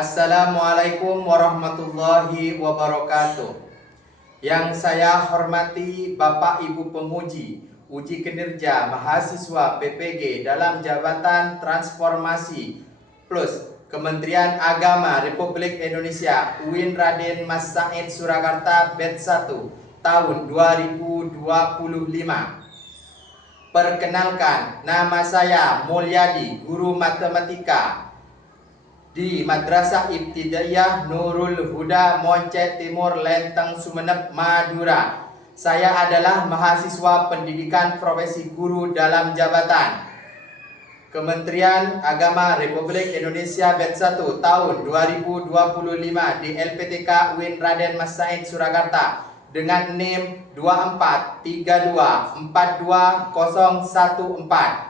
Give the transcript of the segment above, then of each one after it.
Assalamualaikum warahmatullahi wabarakatuh. Yang saya hormati Bapak Ibu penguji uji kinerja mahasiswa PPG dalam Jabatan Transformasi Plus Kementerian Agama Republik Indonesia UIN Raden Mas Said Surakarta Batch 1 tahun 2025. Perkenalkan, nama saya Mulyadi, guru matematika di Madrasah Ibtidaiyah Nurul Huda, Moncek Timur, Lenteng, Sumeneb, Madura. Saya adalah mahasiswa pendidikan profesi guru dalam jabatan Kementerian Agama Republik Indonesia Batch 1 tahun 2025 di LPTK UIN Raden Mas Said Surakarta dengan NIM 243242014.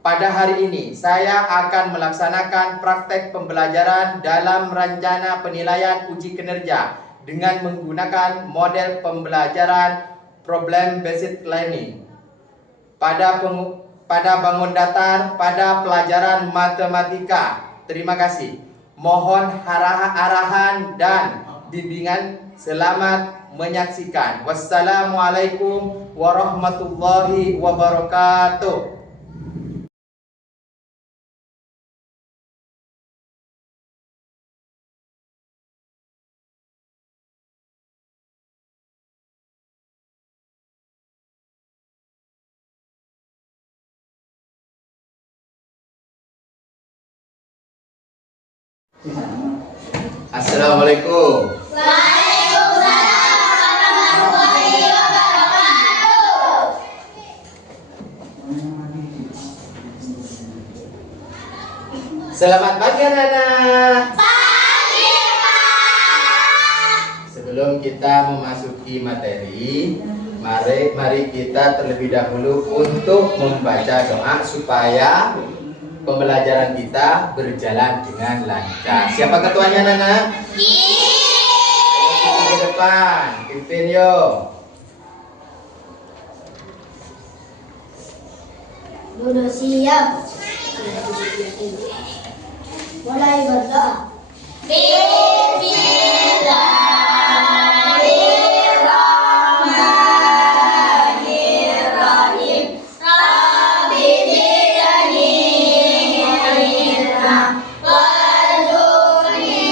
Pada hari ini, saya akan melaksanakan praktek pembelajaran dalam rencana penilaian uji kinerja dengan menggunakan model pembelajaran Problem Based Learning pada bangun datar pada pelajaran matematika. Terima kasih. Mohon arahan dan bimbingan. Selamat menyaksikan. Wassalamualaikum warahmatullahi wabarakatuh. Assalamualaikum. Waalaikumsalam warahmatullahi wabarakatuh. Selamat pagi anak-anak. Pagi, Pak. Sebelum kita memasuki materi, mari kita terlebih dahulu untuk membaca doa supaya pembelajaran kita berjalan dengan lancar. Siapa ketuanya, Nana? Ayo ke depan, pimpin yo. Sudah siap. Mulai berdoa. Bismillahirrahmanirrahim. Rabbi zidni ilma warzuqni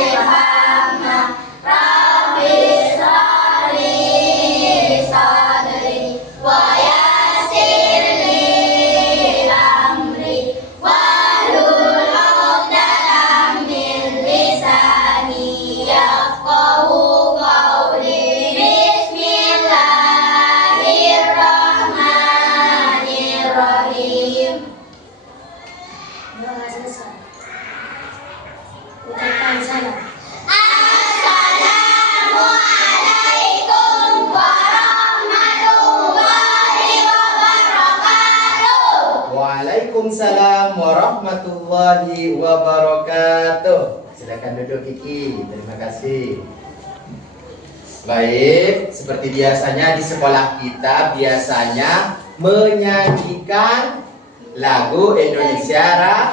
ilhama. Rabbi ishrah li sadri wa yassir li amri wahlul 'uqdatam min lisani yafqahu qawli. Bismillahirrahmanirrahim. Doa selesai. Ucapkan salam. Assalamualaikum warahmatullahi wabarakatuh. Waalaikumsalam warahmatullahi wabarakatuh. Silakan duduk Kiki. Terima kasih. Baik, seperti biasanya di sekolah kita biasanya menyanyikan lagu Indonesia Raya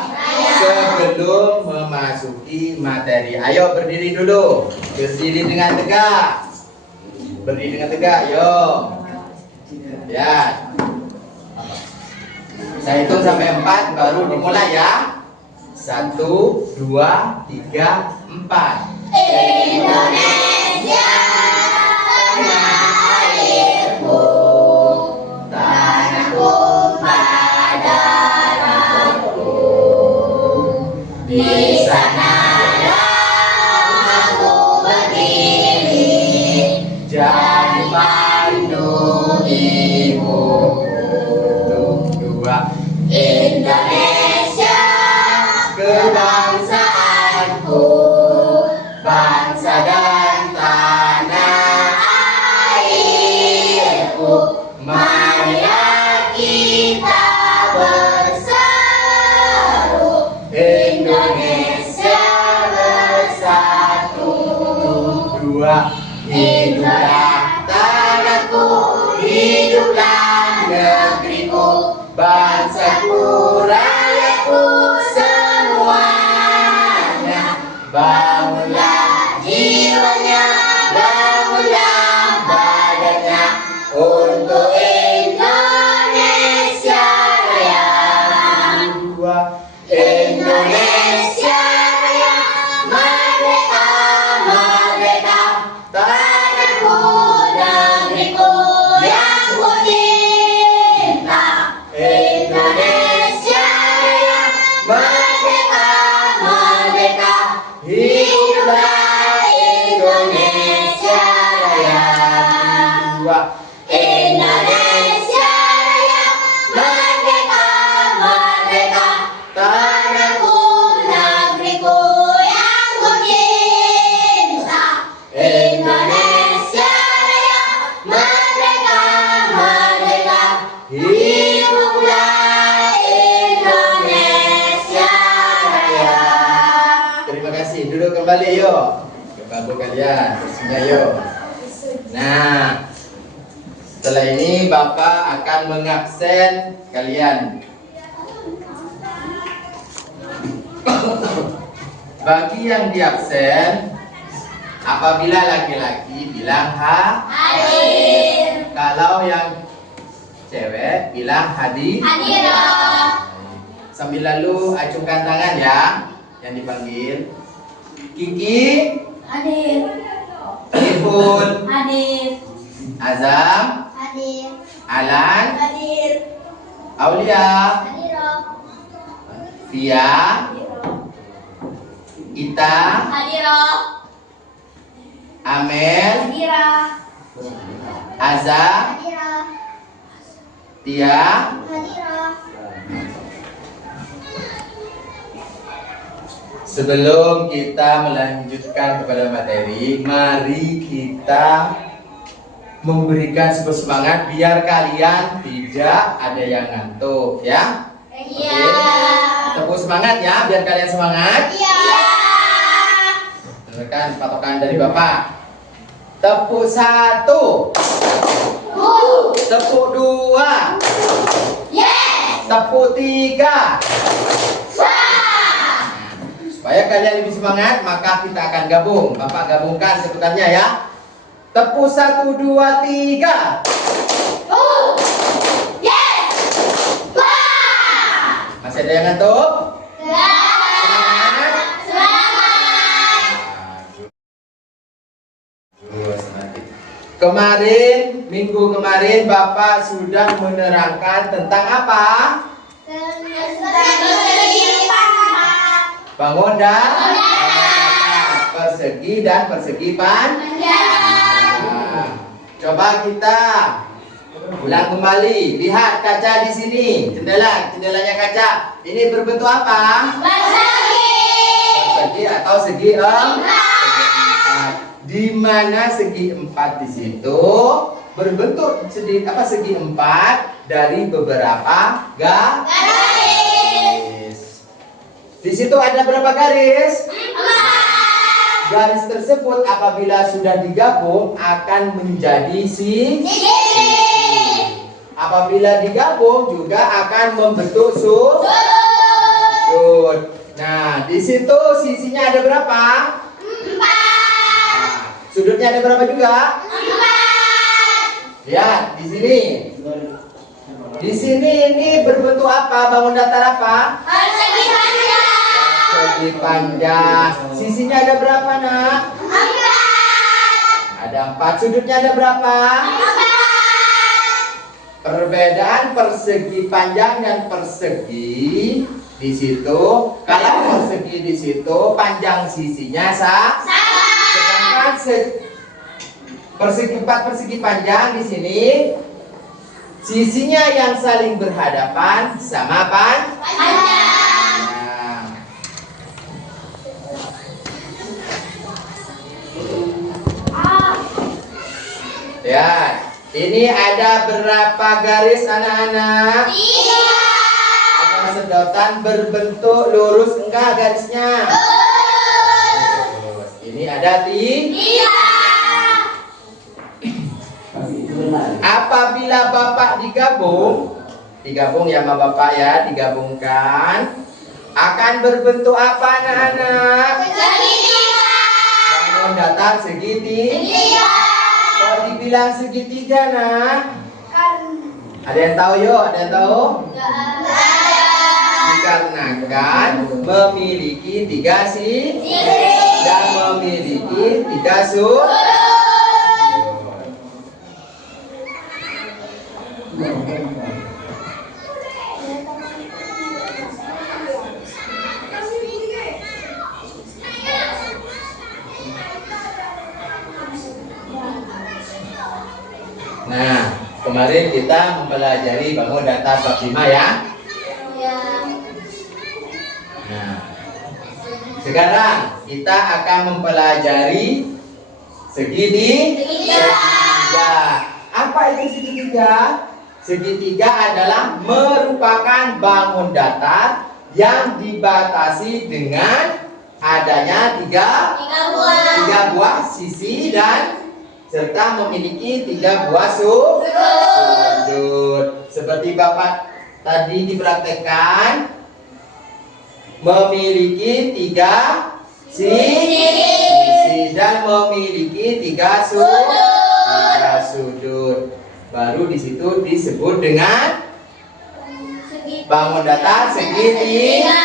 sebelum memasuki materi. Ayo berdiri dulu. Berdiri dengan tegak. Berdiri dengan tegak, yo. Ya. Saya hitung sampai 4 baru dimulai ya. 1, 2, 3, 4. Indonesia tanah airku, tanahku darahku. Di sanalah aku berdiri, Jadi pandu ibu. 2. Indonesia Kebangsaanku, bangsa dan tanah airku. Marilah kita berseru, Indonesia bersatu. 2. Hiduplah tanahku, hiduplah negeriku, bangsaku, rakyatku semuanya. Indonesia Raya, merdeka, merdeka, tanahku, negeriku yang ku cinta. Indonesia Raya, merdeka, merdeka, hiduplah Indonesia Raya. Dua. Indonesia Raya, merdeka, merdeka, tanahku, negeriku yang ku cinta. Indonesia Raya, merdeka, merdeka, hiduplah Indonesia Raya. Terima kasih. Duduk kembali yuk. Ke bangku kalian. Bersihnya yuk. Nah, setelah ini Bapak akan mengabsen kalian. Bagi yang diabsen, apabila laki-laki bilang Hadir, kalau yang cewek bilang hadirah, Sambil lalu acungkan tangan ya, yang dipanggil. Kiki, hadir, Iful, hadir, Azam, hadir, Alan, hadir, Aulia, hadirah, Fia, Ita, hadirah, Amel, hadirah, Aza, hadirah, Tia. hadirah. Sebelum kita melanjutkan kepada materi, mari kita memberikan sebuah semangat biar kalian tidak ada yang ngantuk ya. Iya. Tepuk semangat ya, biar kalian semangat. Iya. Dengarkan patokan dari Bapak. Tepuk 1, tepuk 2, Yes. tepuk 3. Supaya kalian lebih semangat, maka kita akan gabung. Bapak gabungkan sebutannya ya. Tepuk 1, 2, 3. Yes. Wah. Masih ada yang ngantuk? Semangat. Semangat. Kemarin, minggu kemarin Bapak sudah menerangkan tentang apa? Bangun dan persegi dan persegi Nah, coba kita ulang kembali. Lihat kaca di sini, jendelanya kaca. Ini berbentuk apa? Persegi atau segi empat. Di mana segi empat di situ berbentuk segi empat dari beberapa garis. Di situ ada berapa garis? Garis tersebut apabila sudah digabung akan menjadi sisi. Apabila digabung juga akan membentuk sudut. Nah, di situ sisinya ada berapa? 4. Sudutnya ada berapa juga? 4. Lihat di sini. Di sini ini berbentuk apa? Bangun datar apa? Persegi panjang. Persegi panjang. Sisinya ada berapa, Nak? 4. Ada 4. Sudutnya ada berapa? 4. Perbedaan persegi panjang dan persegi di situ. Kalau persegi di situ panjang sisinya sama. Sedangkan persegi 4 persegi panjang di sini sisinya yang saling berhadapan sama Panjang. Ya, ini ada berapa garis anak-anak? 3. Ada sedotan berbentuk lurus enggak garisnya? Lurus. Ini ada 3. Apabila Bapak digabung ya sama Bapak ya, digabungkan akan berbentuk apa anak-anak? Segitiga. Bangun datar segitiga. Kalau dibilang segitiga nah, ada yang tahu yuk? Ada yang tahu? Enggak ada. Jika dikarenakan memiliki 3 sisi dan memiliki 3 sudut. Nah, kemarin kita mempelajari bangun datar bab 5 ya. Nah, sekarang kita akan mempelajari segitiga. Apa itu segitiga? Segitiga adalah merupakan bangun datar yang dibatasi dengan adanya tiga buah sisi dan serta memiliki 3 buah sudut. Seperti Bapak tadi dipraktekkan, memiliki 3 sisi dan memiliki 3 sudut. Baru di situ disebut dengan bangun datar segitiga.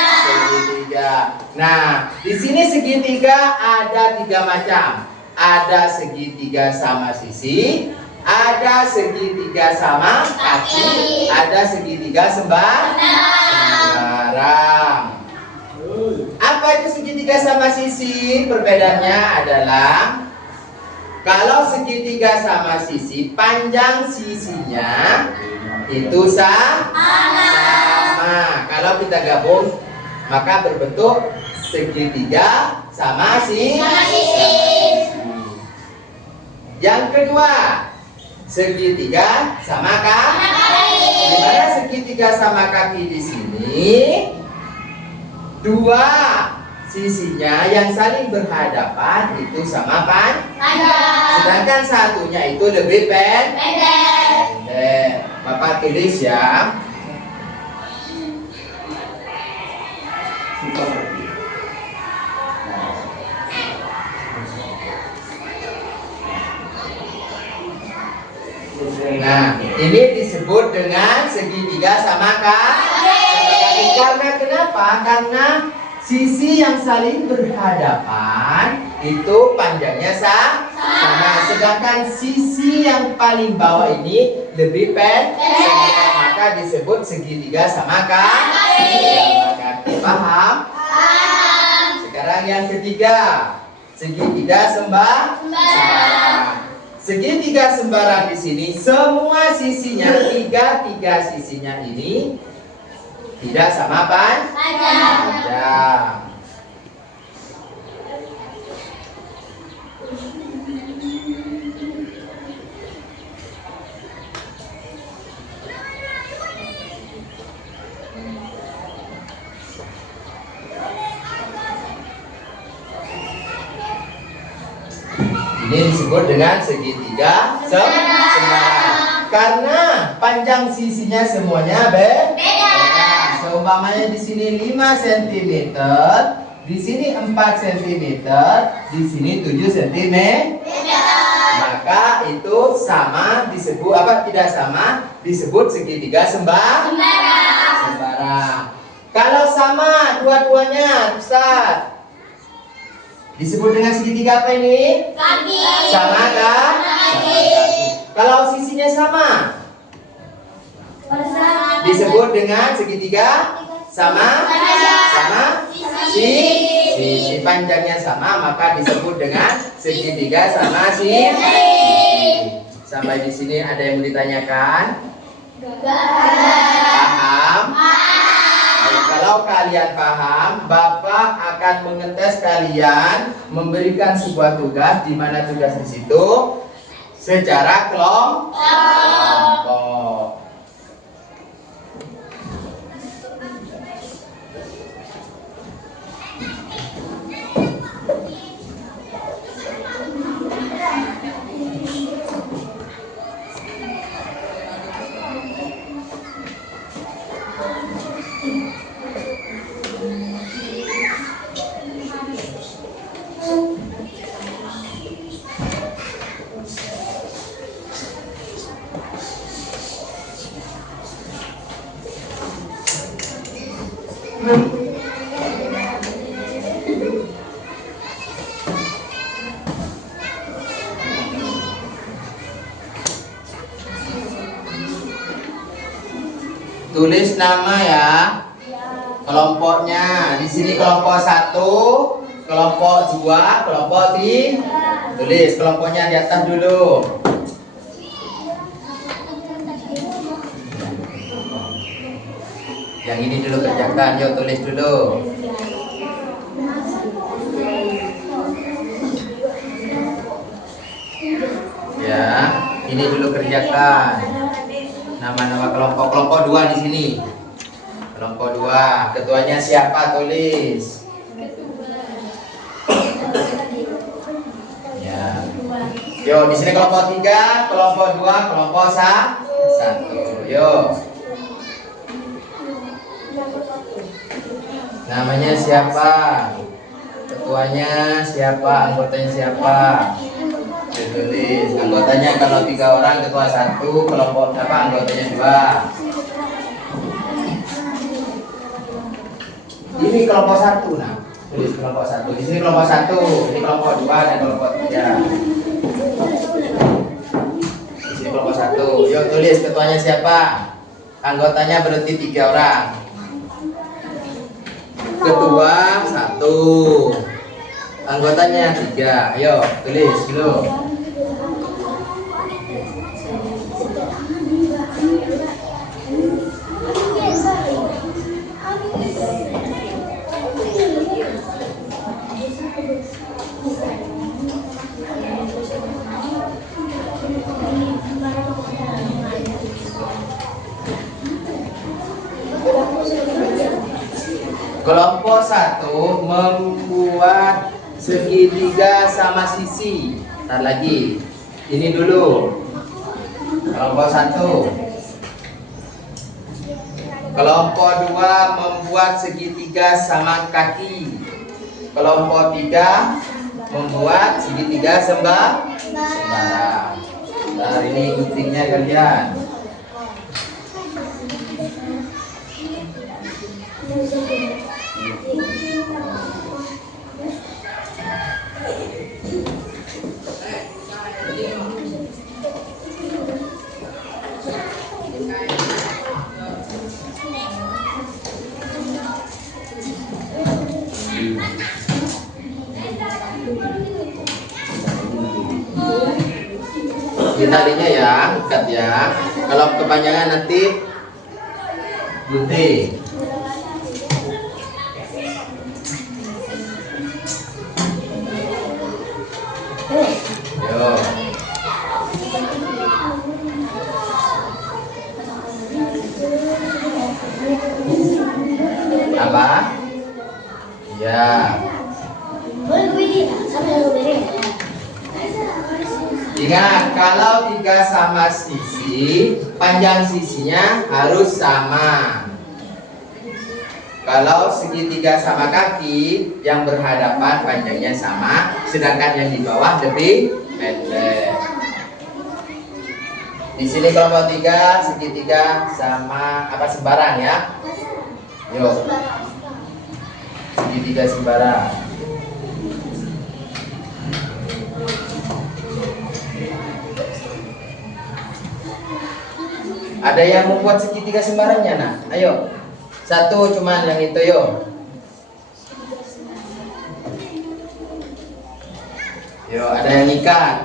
Nah, di sini segitiga ada 3 macam. Ada segitiga sama sisi, ada segitiga sama kaki, ada segitiga sembarang. Apa itu segitiga sama sisi? Perbedaannya adalah kalau segitiga sama sisi, panjang sisinya itu sama. Kalau kita gabung, maka berbentuk segitiga sama sisi. Yang kedua, segitiga sama kaki. Di mana segitiga sama kaki di sini? 2 sisinya yang saling berhadapan itu sama panjang. Sedangkan satunya itu lebih pendek. Bapak tulis ya. Nah, ini disebut dengan segitiga sama kaki. Karena kenapa? Karena sisi yang saling berhadapan itu panjangnya sama. Sedangkan sisi yang paling bawah ini lebih pendek. Maka disebut segitiga sama kaki. Paham? Sekarang yang ketiga, segitiga sembarang. Segitiga sembarang di sini semua sisinya, tiga sisinya ini tidak sama panjang. Ini disebut dengan segitiga sembarang. Karena panjang sisinya semuanya beda. Seumpamanya di sini 5 cm, di sini 4 cm, di sini 7 cm. Maka itu sama disebut apa? Tidak sama disebut segitiga sembarang. Kalau sama dua-duanya, Ustaz, disebut dengan segitiga apa ini? Kaki. Sama kan? Kalau sisinya sama, disebut dengan segitiga sama sisi panjangnya sama, maka disebut dengan segitiga sama sisi. Sampai di sini ada yang mau ditanyakan? Paham? Kalau kalian paham, Bapak akan mengetes kalian, memberikan sebuah tugas, di mana tugas di situ secara kelompok. nama ya. Kelompoknya di sini kelompok 1, kelompok 2, kelompok 3. Tulis kelompoknya di atas dulu. Yang ini dulu kerjakan, yuk tulis dulu. Ya, ini dulu kerjakan. Nama-nama kelompok 2 di sini. Kelompok 2, ketuanya siapa? Tulis. Ya. Yo, di sini kelompok 3, kelompok 2, kelompok 1. Yo. Namanya siapa? Ketuanya siapa? Anggotanya siapa? Tulis. Anggotanya kalau 3 orang, ketua 1, kelompok apa? Anggotanya 2. Ini kelompok 1, nah. Tulis kelompok 1. Di sini kelompok 1, ini kelompok 2 dan kelompok 3. Di sini kelompok 1. Yuk tulis ketuanya siapa? Anggotanya berarti 3 orang. Ketua 1. Anggotanya 3. Ayo tulis dulu. Kelompok 1 membuat segitiga sama sisi. Ntar lagi. Ini dulu. Kelompok 1. Kelompok 2 membuat segitiga sama kaki. Kelompok 3 membuat segitiga sembarang. Nah, ini guntingnya kalian. Talinya ya, ikat ya. Kalau kepanjangan nanti gunting. Yo. Apa? Ya. Ingat, kalau 3 sama sisi, panjang sisinya harus sama. Kalau segitiga sama kaki, yang berhadapan panjangnya sama, sedangkan yang di bawah lebih pendek. Di sini kelompok 3, segitiga sama apa sembarang ya? Yuk. Segitiga sembarang. Ada yang membuat segitiga sembarangnya, nah, ayo. 1 cuman yang itu, yuk. Yuk, ada yang ikat.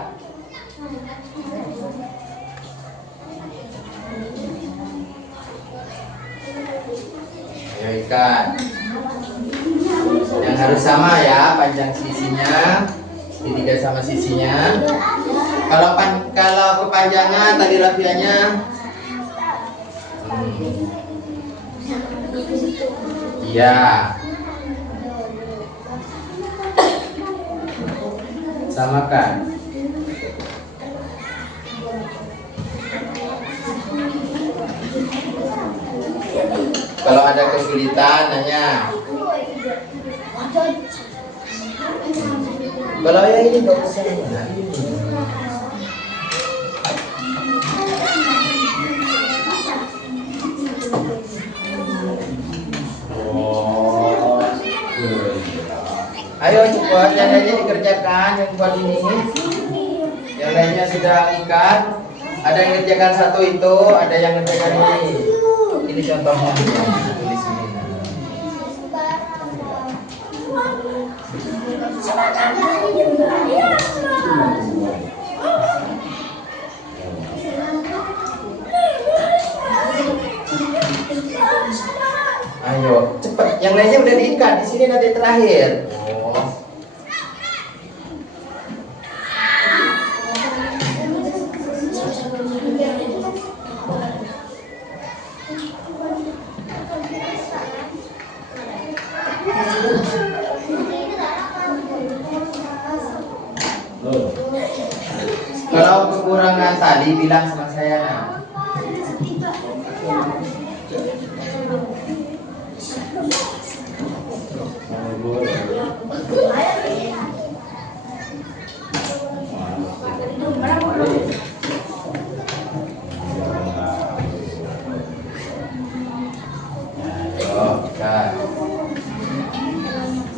Ayo ikat. Yang harus sama ya, panjang sisinya, segitiga sama sisinya. Kalau kepanjangan tali rafianya. Iya. Samakan. Kalau ada kesulitan nanya. Kalau yang ini nggak usah. Ayo cepat, yang lainnya dikerjakan, yang buat ini. Yang lainnya sudah ikat. Ada yang ngerjakan 1 itu, ada yang ngerjakan ini. ini contohnya tulis ini. Ayo, cepat. Yang lainnya udah diikat. Di sini nanti terakhir. Oh. Kalau kekurangan tali bilang sama saya nah.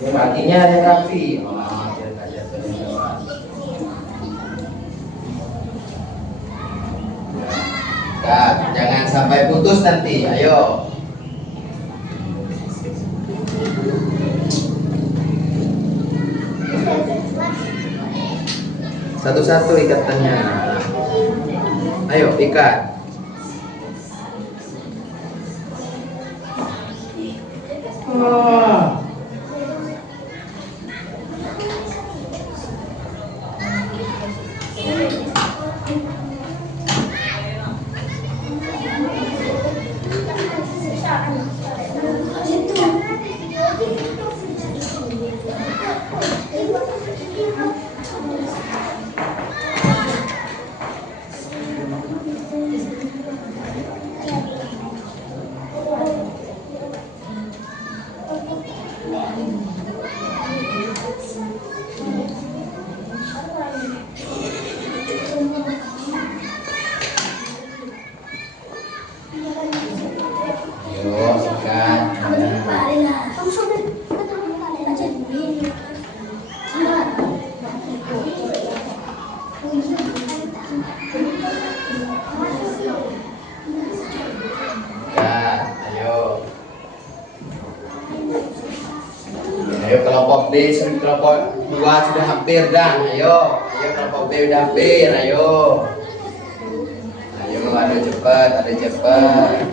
Kakinya ada rapi. Kak, jangan sampai putus nanti. Ayo. Satu-satu ikatannya. Ayo, ikat. Oh. Ayo kelompok B, kelompok 2 sudah hampir dah. Ayo kelompok B sudah hampir. Ayo ada cepat.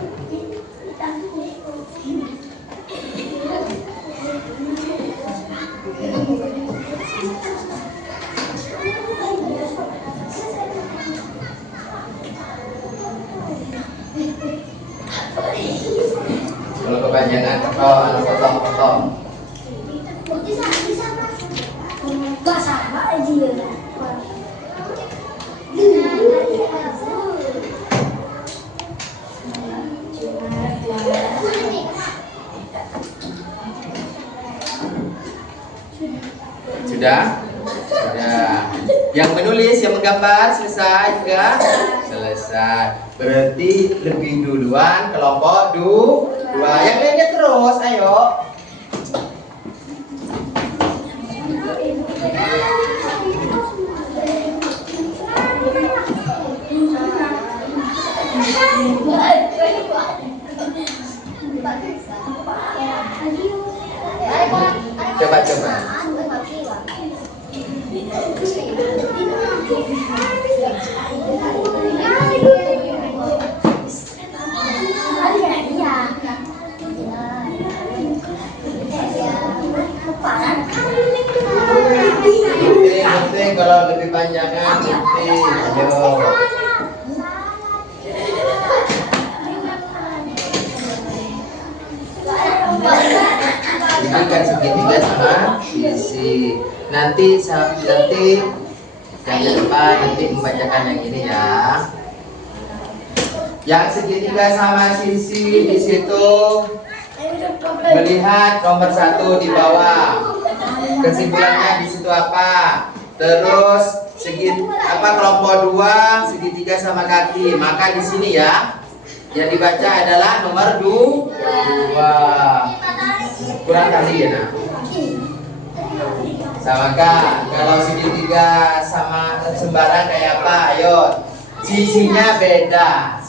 Kalau kepanjangan potong. Sudah. Yang menulis, yang menggambar selesai juga? Selesai. Berarti lebih duluan kelompok 2. Yang lainnya terus, ayo. Coba. Penting kalau lebih panjangan penting. Ayo. Ini kan segitiga sama sisi. Nanti yang depan nanti membacakan yang ini ya. Yang segitiga sama sisi di situ melihat nomor 1 di bawah. Kesimpulannya di situ apa? Terus kelompok 2 segitiga sama kaki. Maka di sini ya yang dibaca adalah nomor 2. Kurang kali ya nak. Sama kak. Kalau segitiga sama sembarang kayak apa? Ayo. Sisinya beda.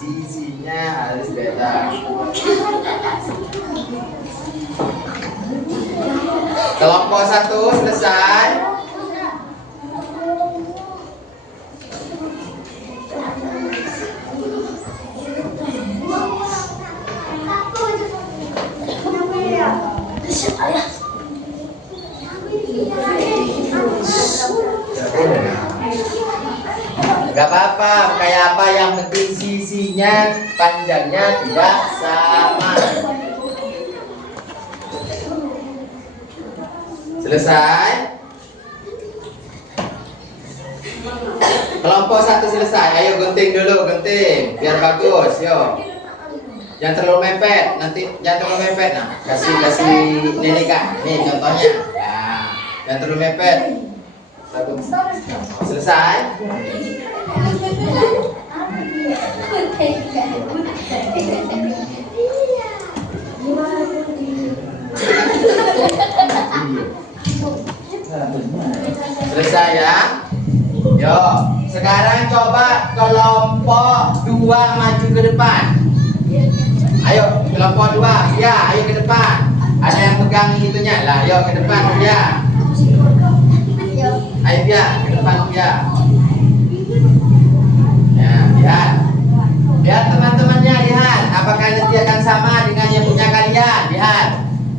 sisinya harus beda. Kelompok 1 selesai. Gak apa-apa, kayak apa, yang penting sisinya, panjangnya tidak sama. Selesai. Kelompok 1 selesai. Ayo gunting dulu, gunting biar bagus, yo. Jangan terlalu mepet, nanti jangan terlalu mepet. Nah, kasih nenek Kak. Nih contohnya. Nah, jangan terlalu mepet. Bagus. Selesai. Selesai ya. Yo, sekarang coba kelompok 2 maju ke depan. Ayo, kelompok 2. Ya, ayo ke depan. Ada yang pegang itunya lah. Yo ke depan ya. Ayo ya, ke depan ya. Ya, lihat. Lihat teman-temannya, lihat. Apakah nanti akan sama dengan yang punya kalian? Lihat.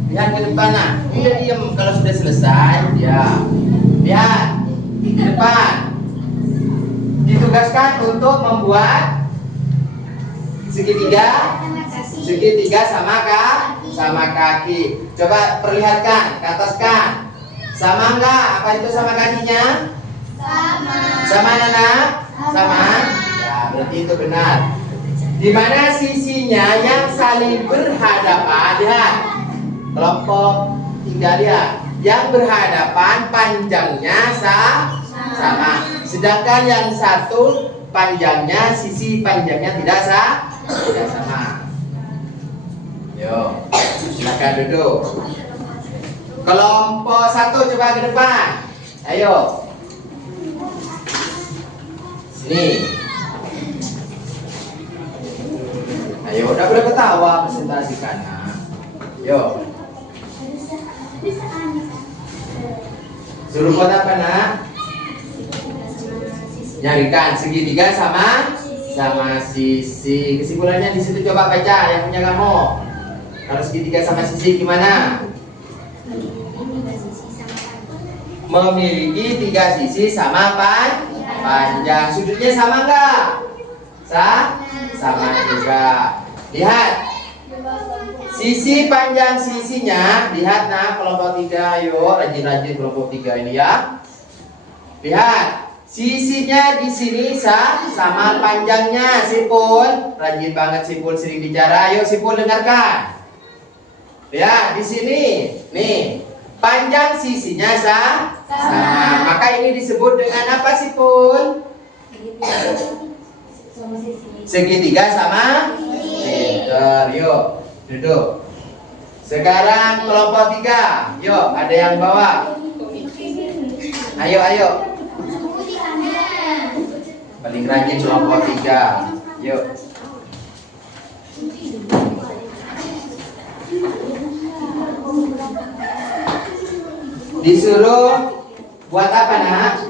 Lihat ke depan nah. Udah diem kalau sudah selesai. Ya. Lihat. Ke depan. Ditugaskan untuk membuat segitiga sama kaki. Coba perlihatkan, ke atas kan. Sama enggak? Apa itu sama kakinya? Sama. Sama Nana? Sama? Ya, berarti itu benar. Di mana sisinya yang saling berhadapan? Lihat. Kelompok 3 lihat. Yang berhadapan panjangnya sama. Sedangkan yang satu panjangnya, sisi panjangnya tidak sama. Yo, silakan duduk. Kelompok 1 coba ke depan. Ayo. Sini. Ayo, udah boleh ketawa presentasikan. Yo. Suruh buat apa nak? Nyarikan segitiga sama sisi. Kesimpulannya di situ coba baca yang punya kamu. Kalau segitiga sama sisi gimana? Memiliki 3 sisi sama panjang. Sudutnya sama enggak? Sama juga. Lihat. Sisi panjang sisinya, lihat nah kelompok 3, ayo rajin-rajin kelompok 3 ini ya. Lihat. Sisinya di sini sama panjangnya. Sipul, rajin banget Sipul, sering bicara. Ayo Sipul dengarkan. Ya, di sini. Nih, panjang sisinya sama. Maka ini disebut dengan apa Sipul? Segitiga sama pinter. Yuk, duduk. Sekarang kelompok 3. Yuk, ada yang bawa. Ayo. Paling rajin kelompok 3. Yuk. Disuruh buat apa nak?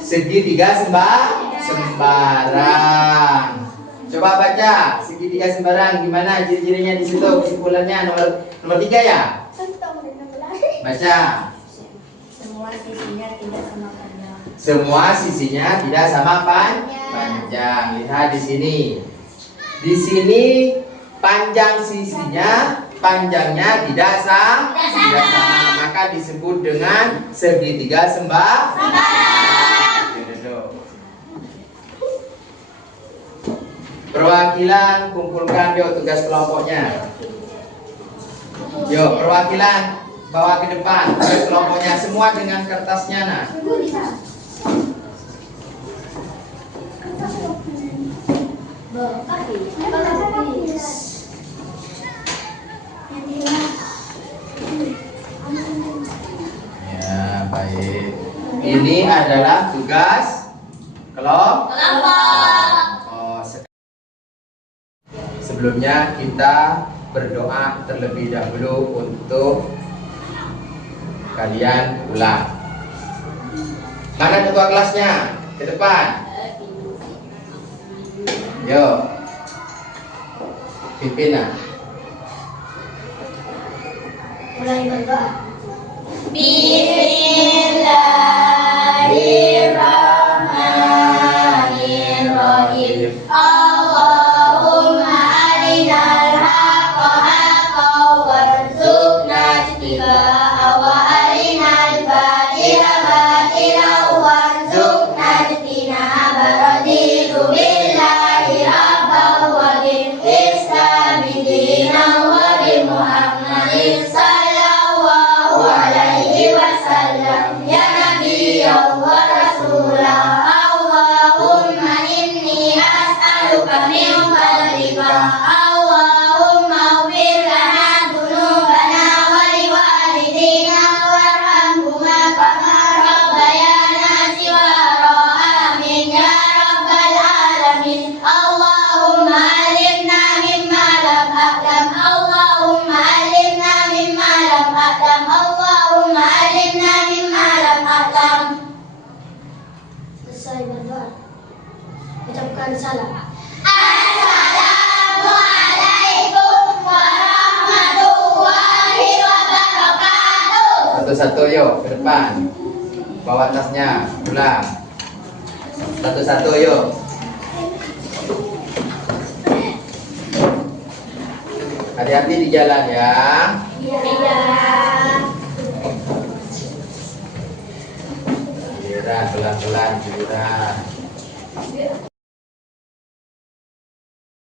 Segitiga sembarang. Coba baca segitiga sembarang gimana ciri-cirinya di situ, kesimpulannya nomor 3 ya. Baca. Semua sisinya tidak sama panjang. Lihat di sini. Di sini panjang sisinya, panjangnya tidak sama. Maka disebut dengan segitiga sembarang. Perwakilan kumpulkan yuk tugas kelompoknya. Yuk perwakilan bawa ke depan tugas kelompoknya semua dengan kertasnya nah. Ya baik. Ini adalah tugas kelompok. sebelumnya kita berdoa terlebih dahulu untuk kalian ulang. Mana ketua kelasnya? Ke depan. Yo. Pimpinan. Mulai berdoa. Bismillahirrahmanirrahim. Allahumma arinal haqqa haqqan warzuqna ittiba'ahu wa arinal batila batilan warzuqna ijtinaba. Raditu billahi rabban wa bil islami dinan wa bi Muhammadin sallallahu alaihi wasallam ya nabiyya wa rasulah. Allahumma inni as'aluka min fadlika. Allahumma ighfir lana dhunubana wa liwalidina warhamhuma kama rabbayana shighara. Amin ya rabbal alamin. Allahumma alimna mimma lam a'lam. Allahumma alimna mimma lam a'lam. Allahumma alimna mimma lam a'lam. Selesai berdoa, ucapkan salam. Assalamualaikum warahmatullahi wabarakatuh. Satu-satu yuk ke depan. Bawa tasnya, pulang. Satu-satu yuk. Hati-hati di jalan ya. Iya. Giliran, pelan-pelan, giliran.